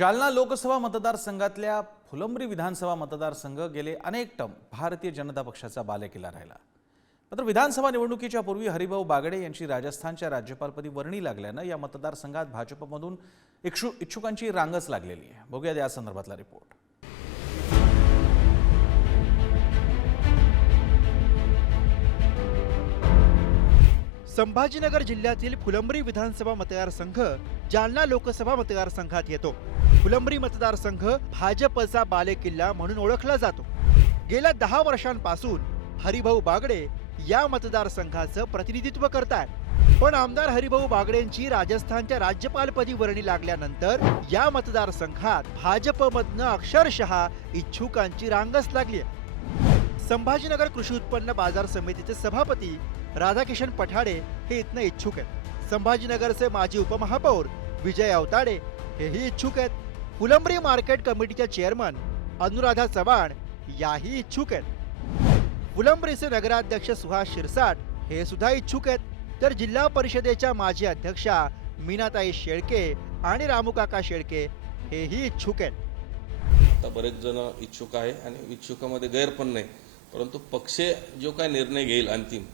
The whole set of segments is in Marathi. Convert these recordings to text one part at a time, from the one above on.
जालना लोकसभा मतदारसंघातल्या फुलंब्री विधानसभा मतदारसंघ गेले अनेक टर्म भारतीय जनता पक्षाचा बालेकिल्ला राहिला। मात्र विधानसभा निवडणुकीच्या पूर्वी हरिभाऊ बागडे यांची राजस्थानच्या राज्यपालपदी वर्णी लागल्याने या मतदारसंघात भाजपमधून इच्छुकांची रांगच लागलेली आहे। बघूया या संदर्भातला रिपोर्ट। संभाजीनगर जिल्ह्यातील फुलंब्री विधानसभा मतदारसंघ जालना लोकसभा मतदारसंघात येतो। फुलंब्री मतदारसंघ भाजपचा बालेकिल्ला म्हणून ओळखला जातो। गेल्या 10 वर्षांपासून हरिभाऊ बागडे या मतदारसंघाचं प्रतिनिधित्व करतात। पण आमदार हरिभाऊ बागडेंची राजस्थानच्या राज्यपालपदी वर्णी लागल्यानंतर या मतदारसंघात भाजपमधनं अक्षरशः इच्छुकांची रांगच लागली। संभाजीनगर कृषी उत्पन्न बाजार समितीचे सभापती राधाकिशन पठाडे हे इथनं इच्छुक आहेत। संभाजीनगरचे माजी उपमहापौर विजय अवताडे हेही इच्छुक आहेत। फुलंब्री मार्केट कमिटीच्या चेअरमन अनुराधा चव्हाण याही इच्छुक आहेत। फुलंब्रीचे नगराध्यक्ष सुहास शिरसाट हे सुद्धा इच्छुक आहेत। तर जिल्हा परिषदेच्या माजी अध्यक्षा मीनाताई शेळके आणि रामूकाका शेळके हेही इच्छुक आहेत। आता बरेच जण इच्छुक आहे आणि इच्छुकामध्ये गैर पण नाही, परंतु पक्ष जो काय निर्णय घेईल, अंतिम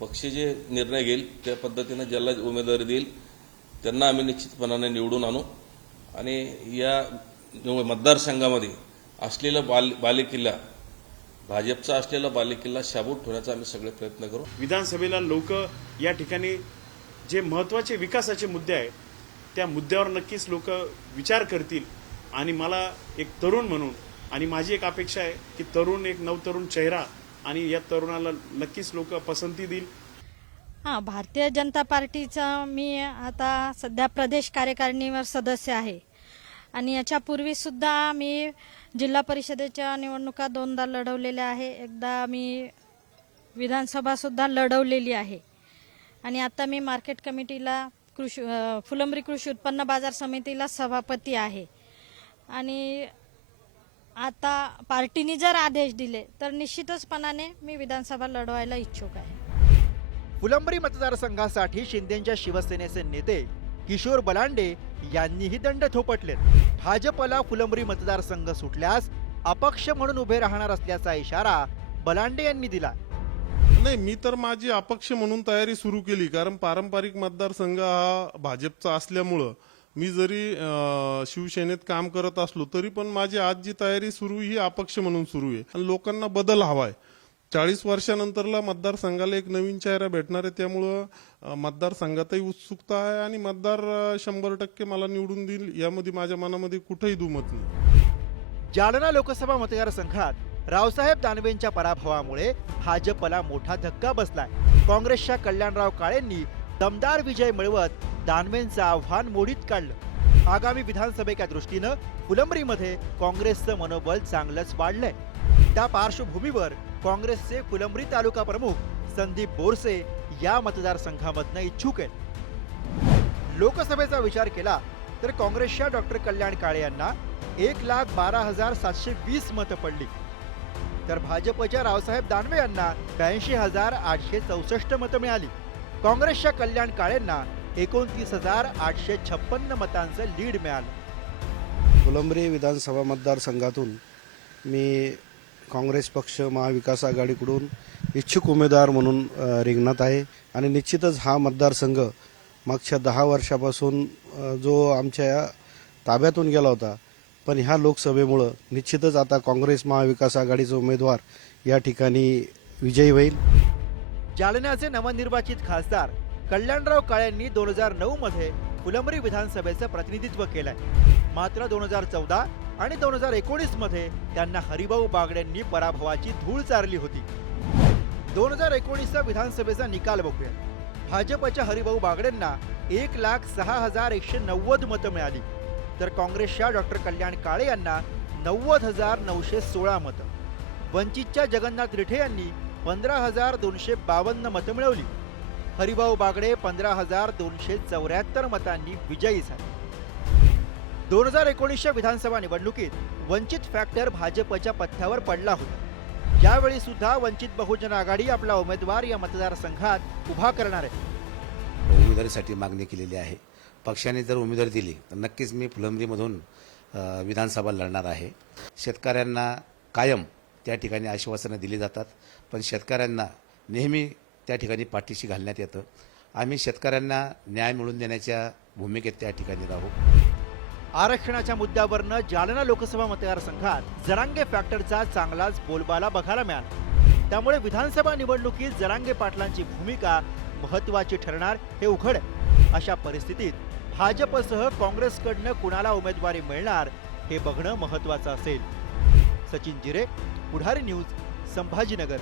पक्ष जे निर्णय घेईल त्या पद्धतीने ज्याला उमेदवारी देईल त्यांना आम्ही निश्चितपणाने निवडून आणू आणि या मतदारसंघामध्ये असलेला बालेकिल्ला, भाजपचा असलेला बालेकिल्ला शाबूत ठेवण्याचा आम्ही सगळे प्रयत्न करू। विधानसभेला लोक या ठिकाणी जे महत्त्वाचे विकासाचे मुद्दे आहेत त्या मुद्द्यावर नक्कीच लोक विचार करतील आणि मला एक तरुण म्हणून आणि माझी एक अपेक्षा आहे की तरुण एक नवतरुण चेहरा आणि या तरुणाला नक्कीच लोक पसंती देईल। भारतीय जनता पार्टीचा मी आता सध्या प्रदेश कार्यकारिणीवर सदस्य आहे आणि याच्यापूर्वी सुद्धा मी जिल्हा परिषदेच्या निवडणुका 2दा लढवलेल्या आहे। एकदा मी विधानसभा सुद्धा लढवलेली आहे आणि आता मी मार्केट कमिटीला फुलंब्री कृषी उत्पन्न बाजार समितीला सभापती आहे आणि आता पार्टीने जर आदेश दिले तर निश्चितचपणाने मी विधानसभा लढवायला इच्छुक आहे। फुलंब्री मतदारसंघासाठी शिंदेच्या शिवसेनेचे नेते किशोर बलांडे यांनीही दंड थोपटलेत। भाजपला फुलंब्री मतदारसंघ सुटल्यास अपक्ष म्हणून उभे राहणार असल्याचा इशारा बलांडे यांनी दिला। नाही, मी तर माझी अपक्ष म्हणून तयारी सुरू केली, कारण पारंपरिक मतदारसंघ हा भाजपचा असल्यामुळं मी जरी शिवसेनेत काम करत असलो तरी पण माझी आज जी तयारी सुरू ही अपक्ष म्हणून सुरू आहे आणि लोकांना बदल हवाय। 40 वर्षानंतरला मतदारसंघाला एक नवीन चेहरा भेटणार आहे, त्यामुळं मतदारसंघातही उत्सुकता आहे आणि मतदार 100% मला निवडून देईल यामध्ये माझ्या मनामध्ये कुठेही दुमत नाही। जालना लोकसभा मतदारसंघात रावसाहेब दानवेंच्या पराभवामुळे भाजपला मोठा धक्का बसलाय। काँग्रेसच्या कल्याणराव काळेंनी दमदार विजय मिळवत दानवेंचं आव्हान मोडीत काढलं। आगामी विधानसभेच्या दृष्टीनं फुलंब्रीमध्ये काँग्रेसचं मनोबल चांगलंच वाढलंय। त्या पार्श्वभूमीवर काँग्रेसचे फुलंब्री तालुका प्रमुख संदीप बोरसे या मतदारसंघामधनं इच्छुक आहेत। लोकसभेचा विचार केला तर काँग्रेसच्या डॉक्टर कल्याण काळे यांना 1,12,720 मतं पडली, तर भाजपच्या रावसाहेब दानवे यांना 82,864 मतं मिळाली। काँग्रेसच्या कल्याण काळेंना 29,856 मतांचं लीड मिळालं। फुलंब्री विधानसभा मतदारसंघातून मी काँग्रेस पक्ष महाविकास आघाडीकडून इच्छुक उमेदवार म्हणून रिंगणात आहे आणि निश्चितच हा मतदारसंघ मागच्या 10 वर्षापासून जो आमच्या ताब्यातून गेला होता, पण ह्या लोकसभेमुळं निश्चितच आता काँग्रेस महाविकास आघाडीचा उमेदवार या ठिकाणी विजयी होईल। जालन्याचे नवनिर्वाचित खासदार कल्याणराव काळेंनी 2009 मध्ये फुलंब्री विधानसभेचं प्रतिनिधित्व केलंय। मात्र 2014 आणि 2019 मध्ये त्यांना हरिभाऊ बागडेंनी पराभवाची धूळ चारली होती। 2019चा विधानसभेचा निकाल बघूया। भाजपच्या हरिभाऊ बागडेंना 1,06,190 मतं मिळाली, तर काँग्रेसच्या डॉक्टर कल्याण काळे यांना 90,916 मतं। वंचितच्या जगन्नाथ रिठे यांनी 15,252 मतं मिळवली। हरिभाऊ बागडे 15,274 मतांनी विजयी झाले। 2019च्या विधानसभा निवडणुकीत वंचित फॅक्टर भाजपच्या पथ्यावर पडला होता। यावेळी सुद्धा वंचित बहुजन आघाडी आपला उमेदवार या मतदारसंघात उभा करणार आहे। उमेदवारीसाठी मागणी केलेली आहे। पक्षाने जर उमेदवारी दिली तर नक्कीच मी फुलंब्रीमधून विधानसभा लढणार आहे. शेतकऱ्यांना कायम त्या ठिकाणी आश्वासनं दिली जातात, पण शेतकऱ्यांना नेहमी त्या ठिकाणी पाठीशी घालण्यात येतं. आम्ही शेतकऱ्यांना न्याय मिळवून देण्याच्या भूमिकेत त्या ठिकाणी राहू. आरक्षणाच्या मुद्द्यावरनं जालना लोकसभा मतदारसंघात जरांगे फॅक्टरचा चांगलाच बोलबाला बघायला मिळाला. त्यामुळे विधानसभा निवडणुकीत जरांगे पाटलांची भूमिका महत्त्वाची ठरणार हे उघड आहे. अशा परिस्थितीत भाजपसह काँग्रेसकडनं कुणाला उमेदवारी मिळणार हे बघणं महत्त्वाचं असेल. सचिन जिरे, पुढारी न्यूज, संभाजीनगर.